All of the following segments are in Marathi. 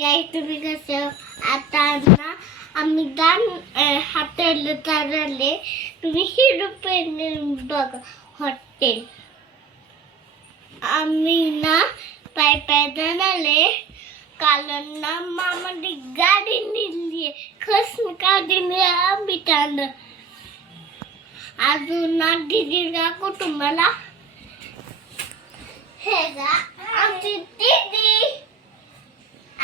गाईस, तुम्ही कसे हो? आता ना आम्ही दान हॉटेल चालले. तुम्ही रुपये बघा हॉटेल. आम्ही ना पाय जाणारे. काल ना मामाने गाडी नेली. खस गाडीने आम्ही चाललो. अजून ना दीदी का तुम्हाला हे गा आमची दीदी.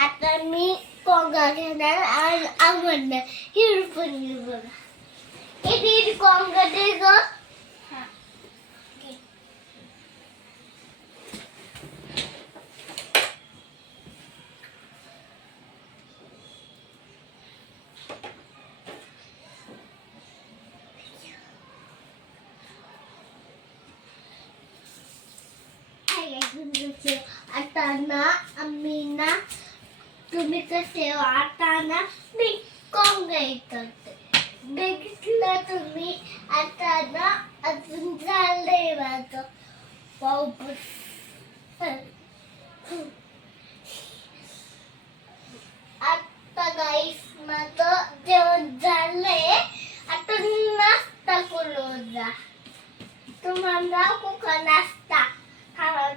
आता मी कोंगा घेणार आणि आवडणार. हिरपणी बघा. हे दीदी कोंगा दे ग. आता ना आम्ही ना तुम्ही कसे हो? आता ना मी कोंगा करते. बघितलं तुम्ही. आता ना अजून झालंय माझं पाऊस. आता गाईस माझं जेवण झालंय. आता नाश्ता करू जा. तुम्हाला कुका नाश्ता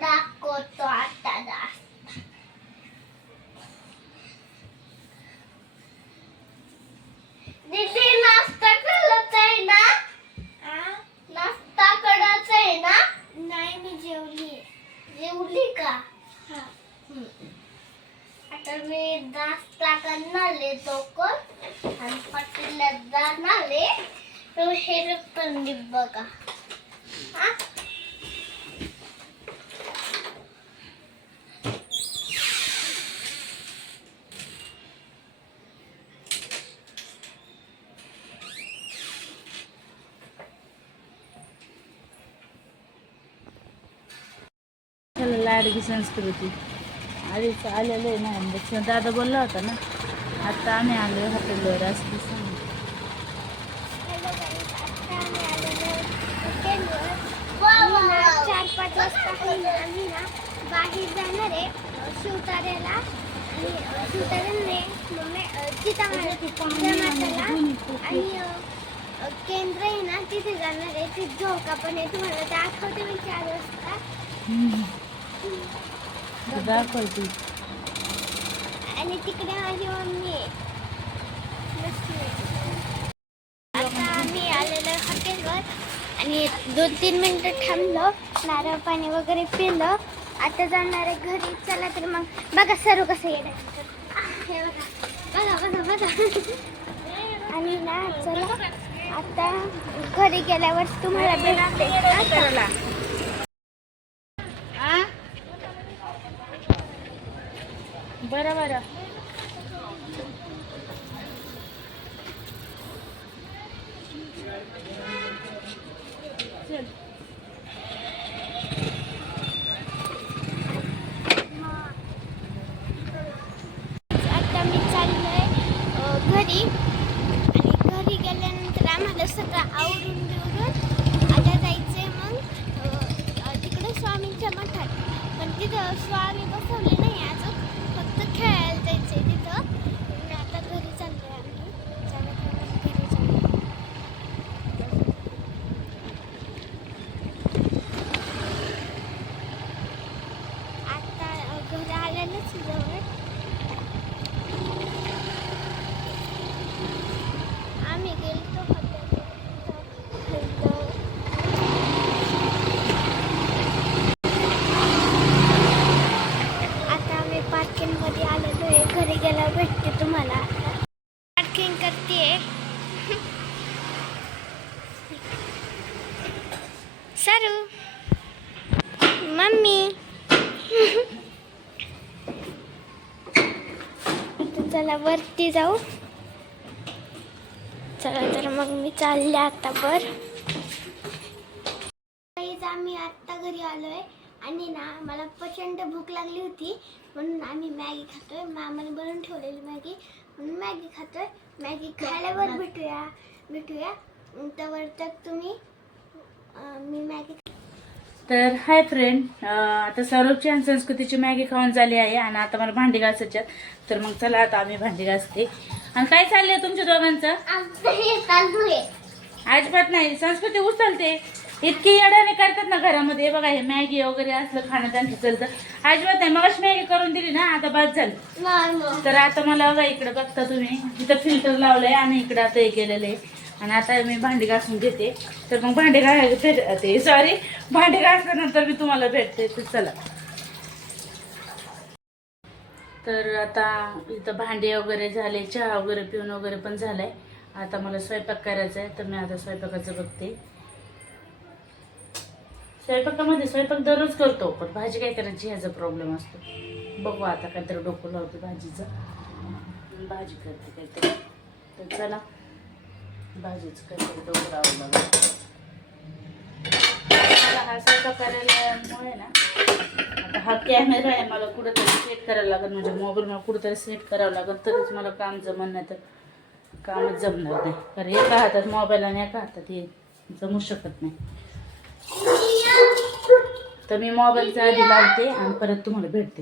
दाखवतो. आता नाश्ता दीदी नाश्ता करायचा आहे ना? नाश्ता करायचा आहे ना? नाही, मी जेवली का? आता मी नाश्ता करणार लवकर आणि हॉटेलला जाणार आहे. हे पण बघा. लाडकी संस्कृती आधीच आलेलं आहे ना. दादा बोलला होता ना. आता आम्ही आलो हॉटेलवर. असं सांग. चार 5 वाजता आम्ही ना बाहेर जाणार आहे शिवतारेला. आणि शिवतारेने आणि केंद्र आहे ना तिथे जाणार आहे. ते झोका पण आहे. तुम्हाला दाखवते मी 4 वाजता. दाखवते. आणि तिकडे माझी मम्मी आहे. आता आम्ही आलेलो हॉटेलवर आणि 2-3 मिनिटं थांबलो. नारळ पाणी वगैरे पिलं. आता जाणार आहे घरी. चला तर मग बघा सर्व कसं येणार. हे बघा. आणि ना चला आता घरी गेल्यावर तुम्हाला भेटते. बरं चल. आता मी चाललोय घरी. आणि घरी गेल्यानंतर आम्हाला सगळं आवरून बिवरून आता जायचंय मग तिकडे स्वामींच्या मठात. पण तिथं स्वामी बसवले नाही अजून. फक्त खेळायला जायचंय तिथं. आता घरी चाललोय आम्ही. चला घरी चाललोय. आता घरी आल्यानंच जवळ आम्ही गेलो हॉटेलवर. आता आम्ही पार्किंगमध्ये आलेलो आहे. घरी गेल्यावर भेटते तुम्हाला. पार्किंग करते सरू मम्मी. चला वरती जाऊ. चला तर मग मी चालले आता वर. आम्ही आत्ता घरी आलोय आणि ना मला प्रचंड भूक लागली होती म्हणून आम्ही मॅगी खातोय. मामाने बनवून ठेवलेली मॅगी म्हणून मॅगी खातोय. मॅगी खायल्यावर भेटूया. तवर तर तुम्ही मी मॅगी तर हाय फ्रेंड, आता सौरभची आणि संस्कृतीची मॅगी खाऊन झाली आहे आणि आता मला भांडी घासायच्यात. तर मग चला आता आम्ही भांडी घासते. आणि काय चाललंय तुमच्या दोघांचं? अजिबात नाही. संस्कृती उचलते, इतकी येड्याने करतात ना घरामध्ये. बघा हे मॅगी वगैरे असलं खाणं त्यांचं चलतं. अजिबात नाही. मगाशी मॅगी करून दिली ना, आता बाद झाली. तर आता मला बघा इकडं बघता तुम्ही, इथं फिल्टर लावलंय आणि इकडं आता हे केलेलं आहे. आणि आता मी भांडी घासून घेते. तर मग भांडी घासते, सॉरी, भांडी घासल्यानंतर मी तुम्हाला भेटते. तर चला. तर आता इथं भांडे वगैरे झाले, चहा वगैरे पिऊन वगैरे पण झालाय. आता मला स्वयंपाक करायचा आहे. तर मी आता स्वयंपाकाचं बघते. स्वयंपाकामध्ये स्वयंपाक दररोज करतो, पण भाजी काय करायची ह्याचा प्रॉब्लेम असतो. बघू आता काहीतरी डोकं लावते भाजीचं, भाजी करते काहीतरी. तर चला, भाजीचं काहीतरी डोकं लावं लागतं. मला हा स्वयंपाक करायल्यामुळे ना, आता हा कॅमेरा आहे, मला कुठंतरी सेट करायला लागेल. म्हणजे मोबाईल मला कुठंतरी सेट करावं लागेल, तरच मला काम जमणार. नाही तर कामच जमणार नाही. कारण एका हातात मोबाईल आणि एका हातात हे जमू शकत नाही. तर मी मोबाईलचा आधी लावते आणि परत तुम्हाला भेटते.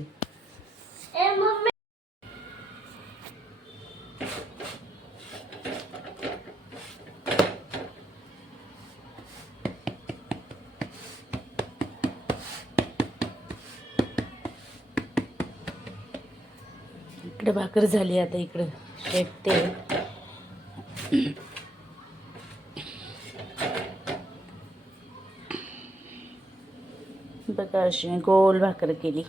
इकडे भाकर झाली, आता इकडे भेटते. बघा अशी गोल भाकर केली.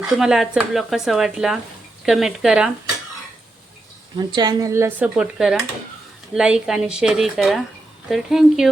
तुम्हाला आजचा ब्लॉग कसा वाटला कमेंट करा. चॅनलला सपोर्ट करा, लाईक आणि शेअरही करा. तर थँक्यू.